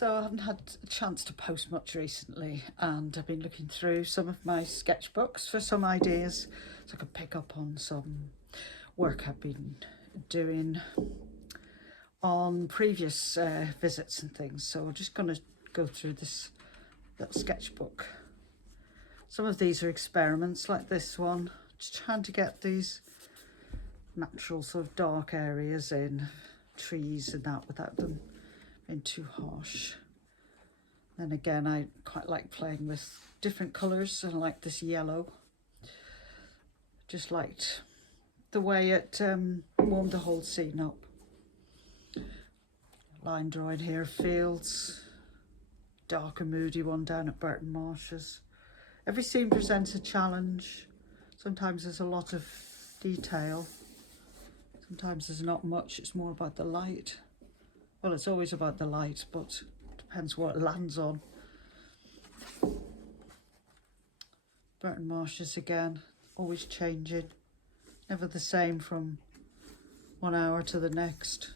So I haven't had a chance to post much recently, and I've been looking through some of my sketchbooks for some ideas so I could pick up on some work I've been doing on previous visits and things. So I'm just going to go through this little sketchbook. Some of these are experiments, like this one, just trying to get these natural sort of dark areas in trees and that without them being too harsh. Then again, I quite like playing with different colours, and I like this yellow. Just liked the way it warmed the whole scene up. Line drawing here, fields, dark and moody one down at Burton Marshes. Every scene presents a challenge. Sometimes there's a lot of detail. Sometimes there's not much, it's more about the light. Well, it's always about the light, but it depends what it lands on. Burton Marshes again, always changing. Never the same from 1 hour to the next.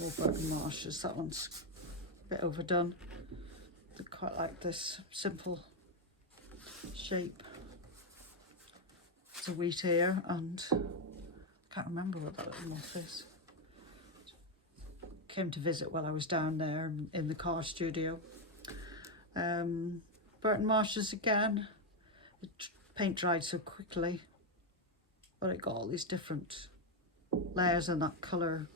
All Burton Marshes, that one's a bit overdone. I quite like this simple shape. It's a wheat ear, and I can't remember what that little moth is. Came to visit while I was down there in the car studio. Burton Marshes again. The paint dried so quickly, but it got all these different layers and that colour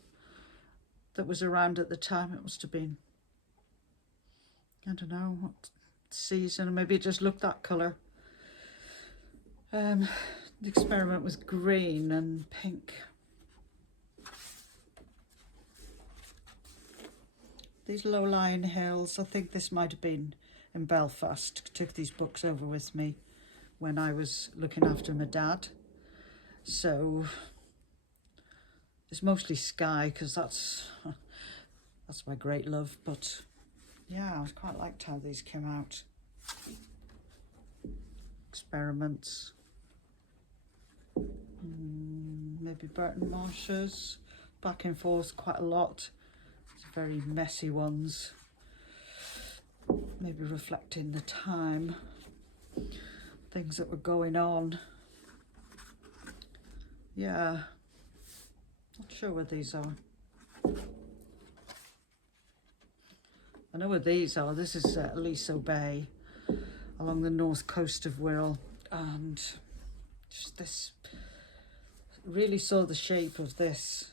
that was around at the time. It must have been, I don't know what season, or maybe it just looked that colour. The experiment was green and pink. These low-lying hills, I think this might have been in Belfast. Took these books over with me when I was looking after my dad. So it's mostly sky, because that's my great love. But yeah, I quite liked how these came out. Experiments. Maybe Burton Marshes. Back and forth quite a lot. Very messy ones. Maybe reflecting the time. Things that were going on. Yeah. Not sure where these are. I know where these are. This is Aliso Bay along the north coast of Wirral, and just this, really saw the shape of this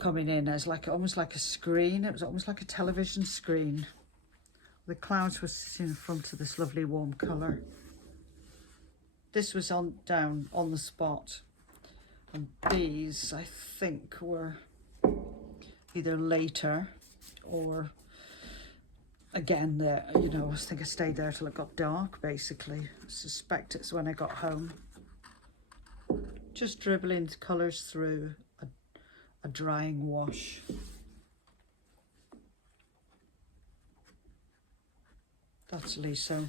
coming in as like almost like a screen. It was almost like a television screen. The clouds were sitting in front of this lovely warm colour. This was down on the spot, and these I think were either later or again there, you know, I think I stayed there till it got dark basically. I suspect it's when I got home. Just dribbling colours through a drying wash. That's Liso.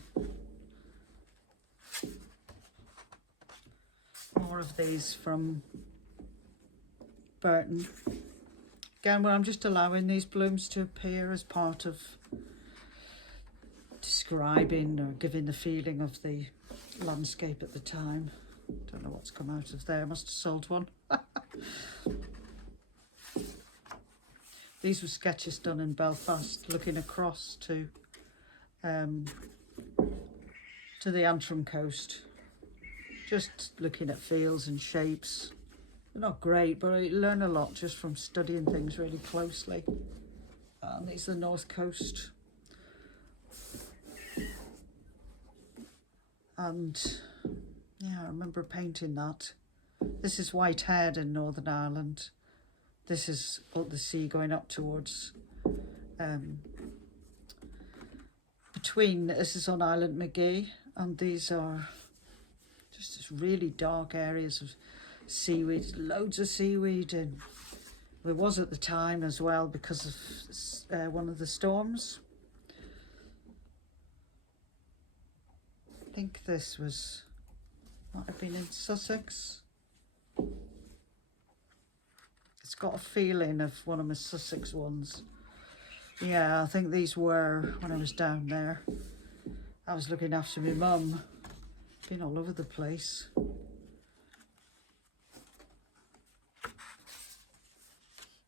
More of these from Burton. Again, where I'm just allowing these blooms to appear as part of describing or giving the feeling of the landscape at the time. Don't know what's come out of there. I must have sold one. These were sketches done in Belfast, looking across to the Antrim coast. Just looking at fields and shapes. They're not great, but I learn a lot just from studying things really closely. And these are the north coast. And yeah, I remember painting that. This is Whitehead in Northern Ireland. This is the sea going up towards this is on Island McGee, and these are just this really dark areas of seaweed, loads of seaweed, and there was at the time as well because of one of the storms. I think this might have been in Sussex. got a feeling of one of my Sussex ones. Yeah, I think these were when I was down there. I was looking after my mum. Been all over the place.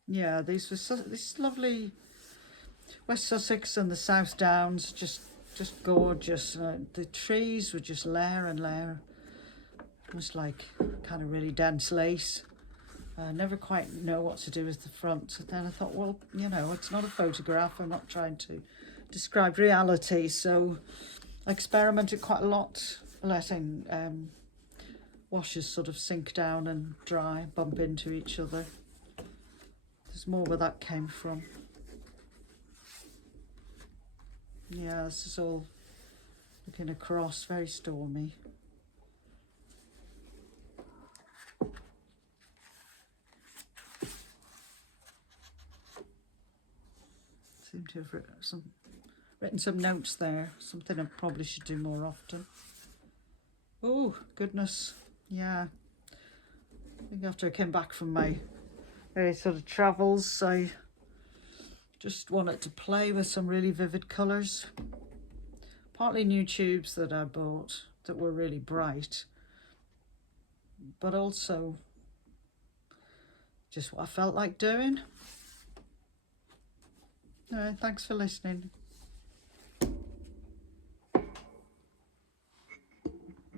Yeah, these were this lovely West Sussex and the South Downs, just gorgeous. The trees were just layer and layer. It was like kind of really dense lace. I never quite know what to do with the front. And then I thought, well, you know, it's not a photograph. I'm not trying to describe reality. So I experimented quite a lot, letting washes sort of sink down and dry, bump into each other. There's more where that came from. Yeah, this is all looking across, very stormy. Seem to have written some notes there, something I probably should do more often. Oh, goodness, yeah. I think after I came back from my various sort of travels, I just wanted to play with some really vivid colours. Partly new tubes that I bought that were really bright, but also just what I felt like doing. Anyway, thanks for listening.